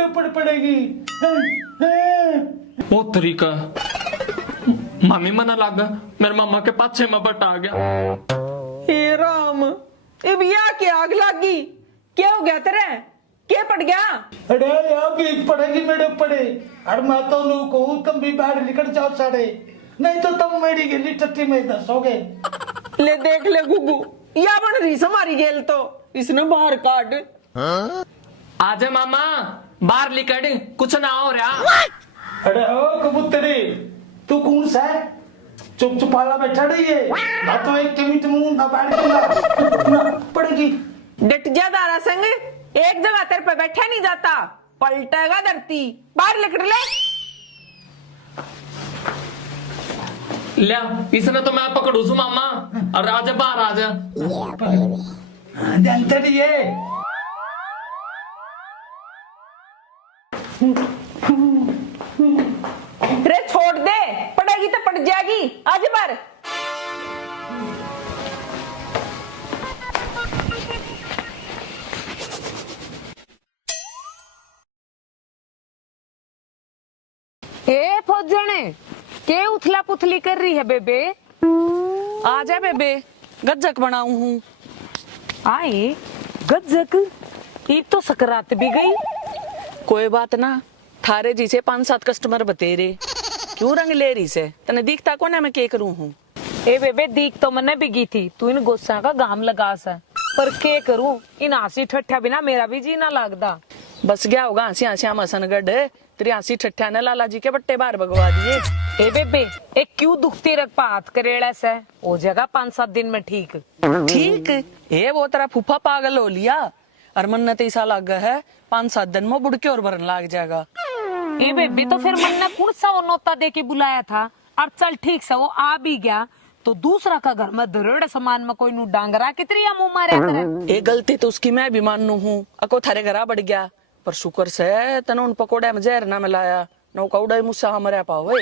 मेरे ऊपर पड़ेगी। वो तरीका मामी मना लागा मेरे मामा के पाछे में बट आ गया। हे राम, अब यहाँ की आग लागी, क्या हो गया तेरे, क्या पड़ गया? अरे यहाँ भी पड़ेगी मेरे ऊपर। और मैं तो लोग कहूँ तुम भी बाहर निकल जाओ साड़े, नहीं तो तुम मेरी गिली टट्टी में दसोगे। ले देख ले गुगू, या बन रही हमारी गेल तो इसने बाहर काट। आजा मामा बाहर लिकड़, कुछ ना हो रहा। अरे ओ कबूतरी, तू कौन सा है? चुप चुपाला बैठा रही है ना, तो एक के मिनट मुंह ना बैठ ना पड़ेगी। डट जा दारा संग, एक जगह तेरे पे बैठा नहीं जाता, पलटेगा धरती। बाहर निकल ले। लिया इसने तो मैं पकड़ू सु मामा, और आजा बाहर आजा। जानते नहीं है। रे छोड़ दे, पड़ेगी तो पड़ जाएगी, आज बार। ए फौजने, के उथला पुथली कर रही है बेबे? आजा बेबे, गज्जक बनाऊ हूँ। आई गज्जक, ईद तो सकरात भी गई। कोई बात ना, थारे जी से 5-7 कस्टमर बतेरे, क्यों रंग ले रही से? तने दिखता को ना मैं के करूँ हूँ। ए बेबे दीख तो मैंने बिगी थी, तू इन गुस्सा का गाम लगा सा, पर के करूँ, इन आसी ठट्ठा बिना मेरा भी जी ना लगदा। बस गया होगा हंसी हंसी मसनगढ़, तेरी हंसी ठट्ठा ने लाला जी के बट्टे बाहर भगवा दिए। ए बेबे, एक क्यों दुखती रख पात करेड़ा से, हो जाएगा 5-7 दिन में ठीक। ठीक है, वो तेरा फूफा पागल हो लिया, और मन तो ऐसा लग है 5-7 दिन में बुढ़ के और भरन लग जाएगा। ए बेबी, तो फिर मन ने कौन सा वो नोता दे के बुलाया था, और चल ठीक से वो आ भी गया, तो दूसरा का घर में दरोड़ सामान में कोई नू डांगरा कितनी या मुंह मारे तेरे। ये गलती तो उसकी मैं भी मानू हूँ, अको थारे घरा बढ़ गया, पर शुक्र से तने उन पकोड़े में जहर ना मिलाया, नौ कौड़ा मुझसे हमारे पावे।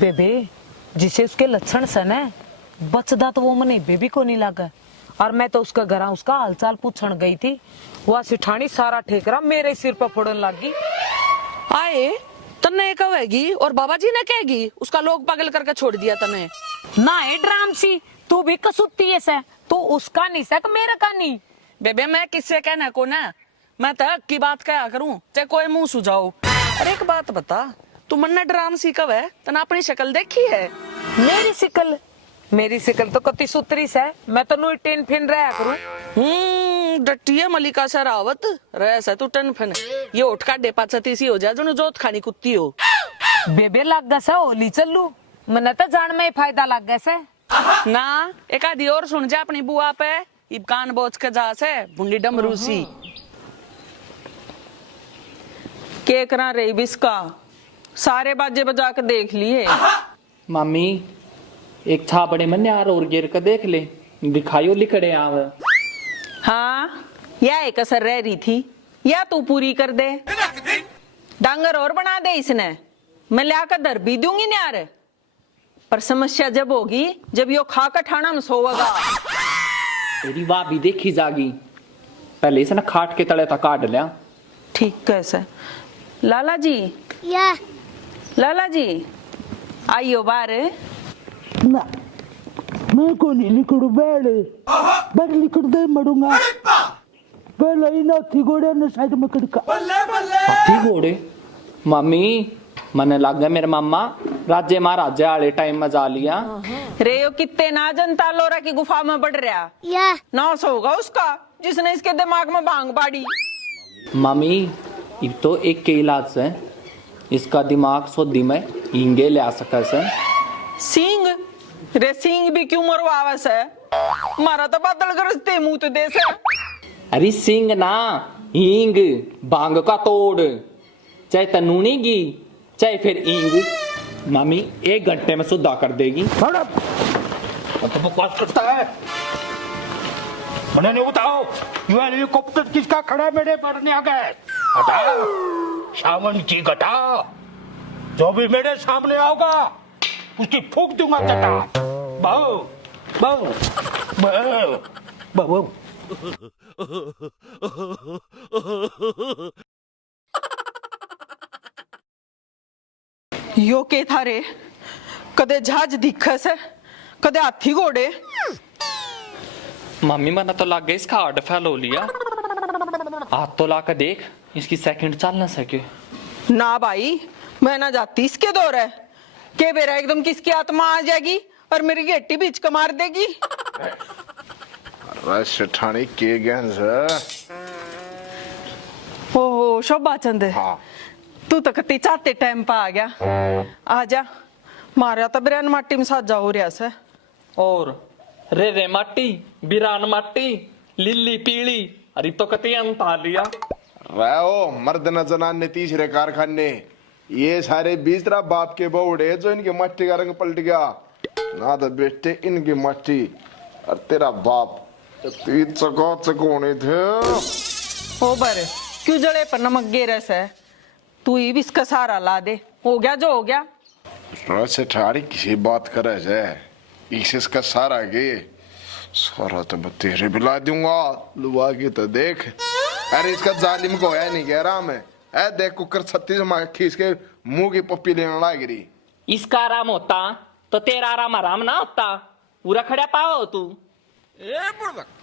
बेबे, जिसे उसके लक्षण से न बचदा तो वो मने बेबी को नहीं लगा, और मैं तो उसका घर उसका हालचाल पूछन गई थी, वह सिठानी सारा ठेकरा मेरे सिर पर फोड़न लगी। आए तन्ने कहेगी और बाबा जी ने कहेगी, उसका लोग पागल करके छोड़ दिया तने। ना है ड्राम सी, तू भी कसुत्ती है से, तू उसका नहीं सक मेरा का नहीं। बेबे मैं किससे कहना को ना, मैं तक की बात क्या करूं, चाहे कोई मुंह सुझाओ। अरे एक बात बता, तू मन्ना ड्राम सी कब है, तने अपनी शक्ल देखी है? मेरी शिकल तो कति सुतरी से, मैं तो नुई टेन फिन रहा करूं। डटिया मलिका से रावत रह से तू टन फिन, ये उठ का डेपा छती सी हो जाए जो जोत खानी कुत्ती हो। बेबे लग गया से होली चलू, मने तो जान में फायदा लग गया से ना। एक आधी और सुन जा अपनी बुआ पे, इब कान बोझ के जा से भुंडी डमरू सी के करा रही बिस्का, सारे बाजे बजा के देख लिए। मामी एक छाबड़े में यार और गिर कर देख ले, दिखाइयो लिखड़े आव। हाँ, या एक असर रह रही थी, या तू पूरी कर दे। डांगर और बना दे इसने, मैं ला कर दर भी दूंगी ना यार, पर समस्या जब होगी जब यो खा कर ठाणा में सोएगा। तेरी वाह भी देखी जागी, पहले इसने खाट के तले तक काट लिया। ठीक कैसे लाला जी? या लाला जी आइयो बाहर। ना मैं को नहीं लिखड़ू, बैठ लिखड़ दे मरूंगा। पहले ही ना थी घोड़े ने साइड में कड़का हाथी घोड़े। मामी मने लग गया मेरे मामा राज्य महाराजा वाले टाइम में जा लिया। रे यो कितने ना जनता लोरा की गुफा में बढ़ रहा, या नाश होगा उसका जिसने इसके दिमाग में भांग पाड़ी। मामी ये तो एक के इलाज से इसका दिमाग सोधी में हींगे ले आ सका से। सिंह रे, सिंह भी क्यों मरवावस है, मारा तो बादल गरजते मुंह तो दे से। अरे सिंह ना, हींग भांग का तोड़, चाहे तनूनी की चाहे फिर हींग। मामी 1 घंटे में सुधा कर देगी। तो बकवास करता है, मैंने नहीं बताओ यू हेलीकॉप्टर किसका खड़ा मेरे पड़ने आ गए। हटा सावन की घटा, जो भी मेरे सामने आओगा उसकी फूंक दूंगा चटा। बहु बहु बहु बहु। यो के था रे, कदे जहाज दिखस है, कदे हाथी घोड़े। मम्मी मैंने तो लग गई इसका हार्ट फेल हो लिया। हाथ तो ला कर देख, इसकी सेकंड चल ना सके। ना भाई, मैं ना जाती इसके दौर है के बेरा एकदम किसकी आत्मा आ जाएगी और मेरी गेटी बीच का मार देगी। अरे सेठानी के गैंस है। ओहो शोभा चंद, हाँ। तू तो कति चाहते टाइम पर आ गया। आजा, मारा तो बिरान माटी में साजा हो रहा से। और रे रे माटी, बिरान माटी, लिल्ली पीली, अरे तो कति अंत आ लिया। रहो मर्द न जनाने तीसरे कारखाने, ये सारे बीस तरह बाप के बौड़े जो इनकी मट्टी का रंग पलट गया ना, तो बेटे इनकी मट्टी और तेरा बाप तीन चकोने थे। ओ बर क्यों जड़े पर नमक गिरे से, तू ही भी इसका सहारा ला दे, हो गया जो हो गया। सेठानी किसी बात करे से इसका सारा गे सारा तो मैं तेरे बिला दूंगा लुआ की तो देख। अरे इसका जालिम को है नहीं कह रहा मैं, ऐ देख कुकर 36 खींच के मुंह की पप्पी लेने लग रही। इसका आराम होता तो तेरा आराम आराम ना होता, पूरा खड़ा पाओ तू।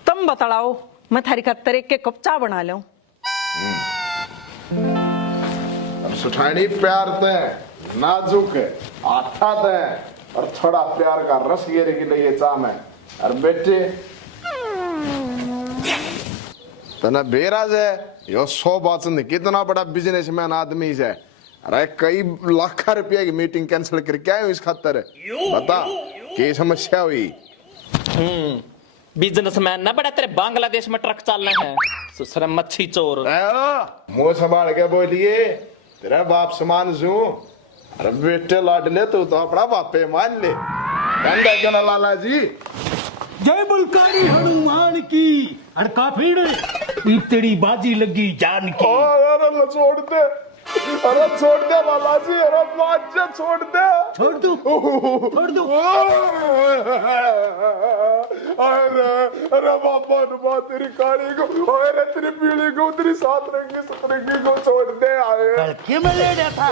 तुम बतलाओ, मैं थारी खातर एक के कप चाय बना लूं। सुठानी प्यार ते नाजुक आठा ते और थोड़ा प्यार का रस गिरे के लिए चाम है। और बेटे तना बेराज है यो 100 बाचन कितना बड़ा बिजनेसमैन आदमी है। अरे कई लाख रुपया की मीटिंग कैंसिल करके आए इस खातर, बता क्या समस्या हुई। बिजनेसमैन ना बड़ा, तेरे बांग्लादेश में ट्रक चलना है, सुसर मच्छी चोर। मुंह संभाल के बोलिए, तेरा बाप समान जू। अरे बेटे लाडले तू तो अपना बापे मान ले। क्यों लाला जी। जय बलकारी हनुमान की। अरे काफिर, तेरी बाजी लगी जान की। अरे छोड़ दे, अरे छोड़ दे लाला जी, अरे बाजा छोड़ दे। छोड़ दू, छोड़ दू। अरे बाबा नुमा तेरी काली को, अरे तेरी पीली को, तेरी सात रंगी सतरंगी को छोड़ दे। आए के में ले रहा था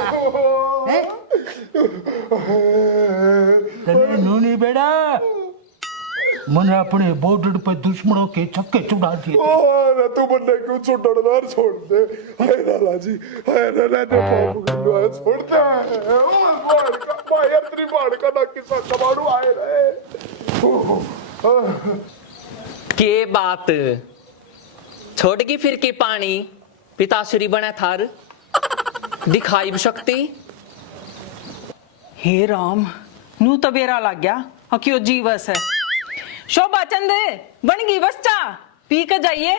नूनी बेड़ा, मैंने अपने बॉर्डर पे दुश्मनों के छक्के छुड़ा दिए थे। तू बंदे क्यों छोड़ छोड़ दे। हाय लाला जी, हाय लाला ने पाप कर छोड़ दे। बाढ़ का भाई तेरी बाढ़ का ना किसा कमाड़ू आए रहे। के बात छोड़ गई फिर के पानी, पिताश्री बने थार दिखाई शक्ति। हे राम, नू तो बेरा लग गया, क्यों जीवस है। शोभा चंद बन गई बस चा, पी के जाइए।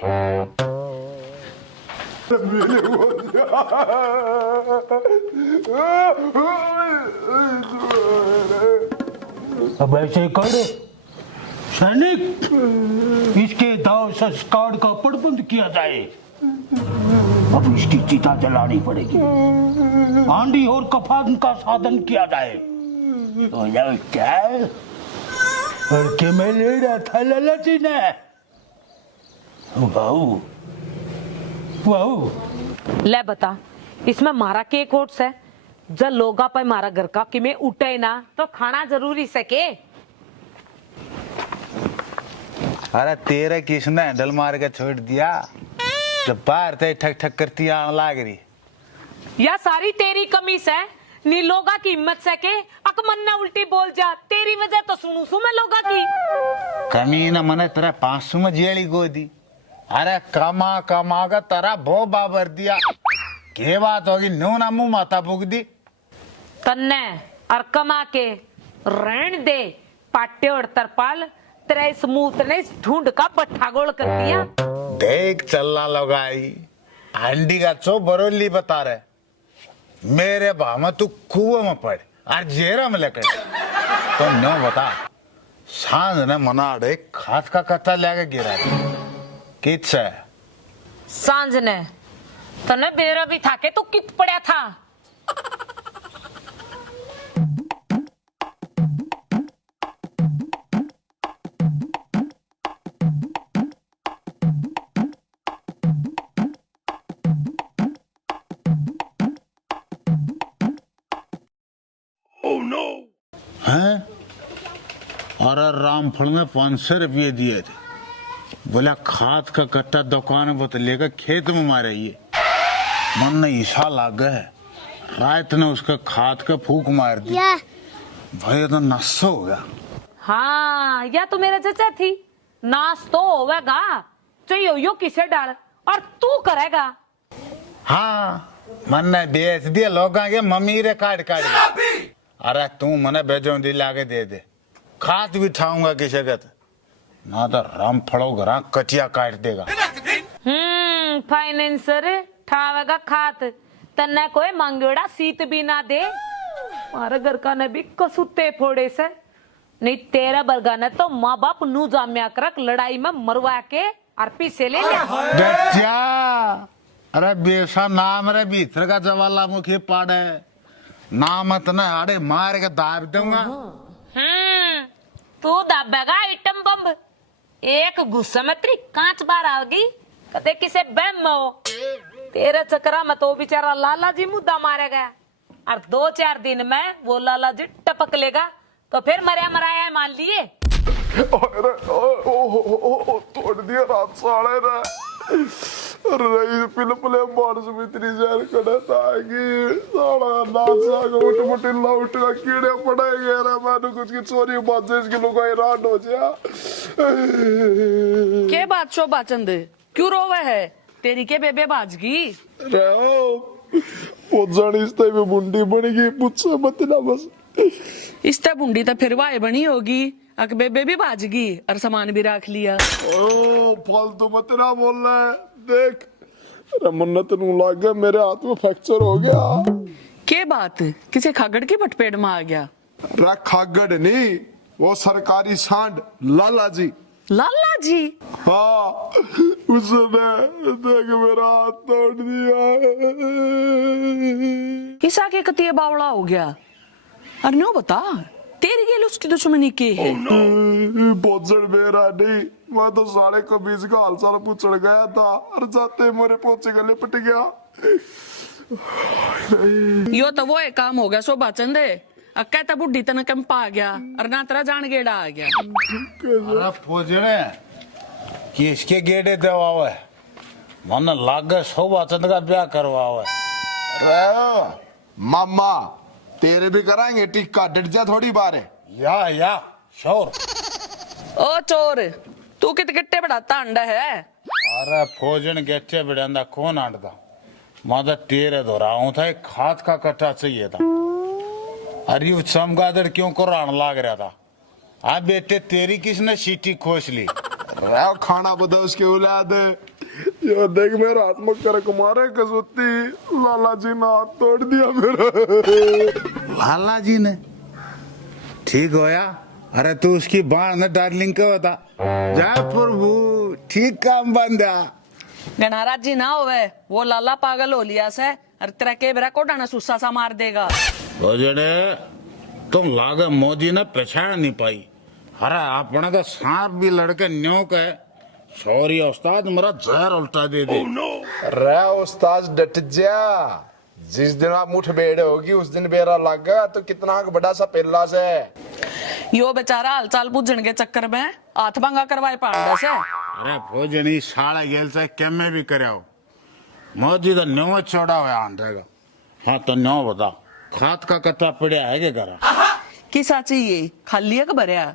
अब ऐसे कर सैनिक, इसके दाव संस्कार का प्रबंध किया जाए। अब इसकी चिता जलानी पड़ेगी, आंधी और कफान का साधन किया जाए। तो जाओ क्या के मैं ले रहा था लाला जी ने। वाऊ वाऊ, ले बता, इसमें मारा के कोट्स है। जब लोगा पे मारा घर का कि मैं उठे ना तो खाना जरूरी सके। अरे तेरे किसने हैंडल मार के छोड़ दिया, जब बाहर ते ठक ठक करती आने लाग रही। या सारी तेरी कमी से नी लोगा की हिम्मत से के अकमन्ना उल्टी बोल जा, तेरी वजह तो सुनू सु मैं लोगा की। कमी न मने तेरा 500 में जेली को दी। अरे कमा कमा का तेरा भो बाबर दिया, के बात होगी नो ना मुंह माता बुक दी। तन्ने और कमा के रहन दे, पाटे और तरपाल तेरे इस मुंह ने इस ढूंढ का पट्टा गोल कर दिया। देख चलना लगाई, हांडी का चो बरोली बता रहे, मेरे भामा तू कुआं में पड़ और जेरा में लेकर तो न बता। सांझ ने मना रहे खास का कच्चा लेके गिरा किच है। सांझ ने तने बेरा भी था के तू कित पड़ा था। हैं? और रामफल में 500 रुपये दिए थे, बोला खाद का कट्टा दुकान में तो लेकर खेत में मारे ये। मन ने ईसा लाग गए, रात ने उसका खाद का फूक मार दी। भाई तो नस्सो हो गया। हाँ, या तो मेरा चचा थी, नाश तो होगा, चाहिए यो किसे डाल और तू करेगा। हाँ, मन ने बेच दिया लोगों के मम्मी रे काट काट के। अरे तू मने भेजो दी लाके दे दे, खाद भी ठाऊंगा किसे का ना तो राम फड़ो घरा कचिया काट देगा। फाइनेंसर ठावेगा खात, तन्ने कोई मांगेड़ा सीत भी ना दे। मारे घर का ने भी कसूते फोड़े से, नहीं तेरा बरगा ने तो माँ बाप नू जाम्या करक लड़ाई में मरवा के और पीछे ले लिया। बच्चा, अरे बेसा नाम रे भीतर का ज्वालामुखी पाड़े, नाम इतना आड़े मार के दाब दूंगा। तू दाबेगा आइटम बम, एक गुस्सा में तेरी कांच बार आ गई, कदे किसे बम हो। तेरे चक्रा में तो बेचारा लाला जी मुद्दा मारे गया, और 2-4 दिन में वो लाला जी टपक लेगा, तो फिर मरिया मराया मान लिए। अरे तोड़ दिया रात साढ़े ना। अरे पिलपले बारिश में इतनी जहर कड़त आएगी, साड़ा नाचा उठ मुठी लौट का कीड़े पड़ेंगे रे। मैंने कुछ की चोरी बात है, इसकी लोग हैरान हो जा। के बात शो बाचंद, क्यों रोवे है? तेरी के बेबे बाजगी? वो जानी इस टाइम में बुंडी बनेगी, पूछो मत ना बस। इस तरह बुंडी तो फिर वाए बनी होगी, अक बेबे भी बाजगी और सामान भी रख लिया। ओ फालतू मत ना बोल रहा है, देख मन्नत नू लग गया, मेरे हाथ में फ्रैक्चर हो गया। के बात, किसी खागड़ की पटपेट में आ गया? रे खागड़ नहीं, वो सरकारी सांड लाला जी। लाला जी? हाँ, उसने देख मेरा हाथ तोड़ दिया। किसा के कतिये बावड़ा हो गया? अरे नो बता, तेरी गेल उसकी दुश्मनी की है? पोचड़ मेरा नहीं, मैं तो साले कबीज का हालचाल पूछड़ गया था, और जाते मेरे पोचे गले पट गया। यो तो वो एक काम हो गया सो बाचंद, कहता बुढ़ी तना कंप आ गया और ना तेरा जान गेड़ा आ गया। अरे फौजने कि इसके गेड़े दवाओ है, मन लागे सौ बाचंद का ब्याह करवाओ है। मामा तेरे भी कराएंगे टिक्का, डट जा थोड़ी बार है। या शोर। ओ चोर, तू कित गिट्टे बढ़ाता अंडा है? अरे फौजन गेटे बिड़ांदा कौन आंटदा, मैं तो तेरे दोहराऊं था, एक खाद का कट्टा चाहिए था। अरे उस चमगादड़ क्यों कुरान लाग रहा था? आ बेटे तेरी किसने सीटी खोस ली? खाना बता उसके औलाद है। यो देख मेरा हाथ में करक मारे कसौती, लाला जी ने हाथ तोड़ दिया मेरा। लाला जी ने? ठीक होया। अरे तू उसकी बाण ने डार्लिंग का बता। जय प्रभु, ठीक काम बंदा। गनारा जी ना होवे, वो लाला पागल हो लिया से, और तेरा के बेरा को डाना सुस्सा सा मार देगा। फौजने तुम लागे मोदी ने पहचान नहीं पाई। अरे अपने तो सांप भी लड़के न्यों के, सॉरी उस्ताद मेरा जहर उल्टा दे दे। रे उस्ताद डट जा, जिस दिन आप मुठभेड़ होगी उस दिन बेरा लगा तो कितना बड़ा सा पेला से। यो बेचारा हालचाल पूछने के चक्कर में हाथ भंगा करवाए पांडा से। अरे फौजनी साला गेल से क्या में भी कराओ, मोदी तो न्यों चौड़ा हुआ आंधेगा। हाँ तो न्यों बता, खाद का कट्टा पड़ा है के करा? किसा चाहिए, खाली है कि भरया?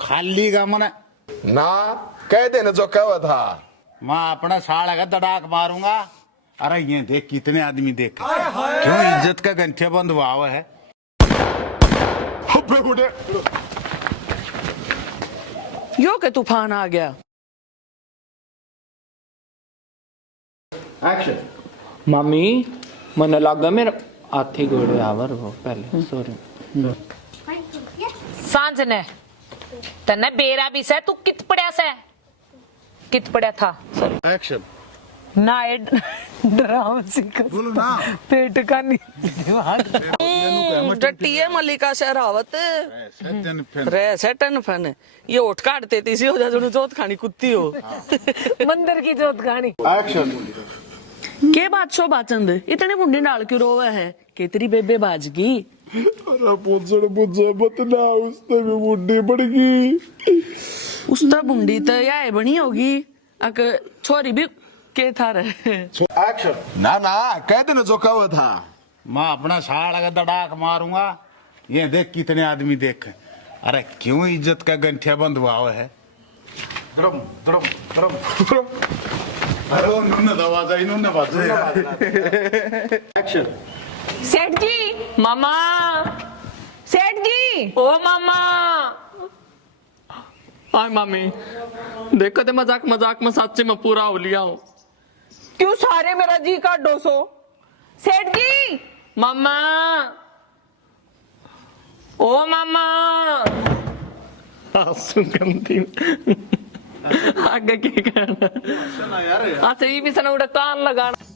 खाली का मने ना कह देना जो कहा था। मैं अपना साला का तड़ाक मारूंगा। अरे ये देख कितने आदमी देख, क्यों इज्जत का गंठे बंद हुआ है। यो के तूफान आ गया। मम्मी मन लगा मेरा हाथी घोड़े आवर वो पहले, सॉरी। सांझ ने तन्ने बेरा भी से, तू कित पड़या से? कित पड़या था? एक्शन ना ड्रामा सीख बोलो ना। पेट का नहीं। डटिए मल्लिका शरावत सज्जन फिर रे सेटन फन, ये उठ काटते तीसी हो जा जो चौथ खानी कुत्ती हो। मंदिर की जोत गानी। एक्शन के बात शो बाचंद, इतने मुंडी डाल क्यों रोवे है? कि तेरी बेबे बाजगी। अरे पूछड़ मुझे मत ना, उसने भी बुढ़ी पड़ गई। उसता बुंडी तो या बनी होगी, अक छोरी भी के था रहे। ना ना कह देना जो कहा था। मैं अपना साड़ का दड़ाक मारूंगा। ये देख कितने आदमी देख। अरे क्यों इज्जत का गंठिया बंद हुआ है। द्रम द्रम द्रम द्रम। अरे उन्होंने दबा जा, इन्होंने बाजा। सेठ जी, मामा, सेठ जी, ओ मामा। हाय मामी, देखो ते मजाक मजाक में सच्चे में पूरा हो लिया हूँ। क्यों सारे मेरा जी का डोसो? सेठ जी, मामा, ओ मामा। गंदी आगे क्या कहना? अच्छा ये भी सना उड़ा कान लगाना।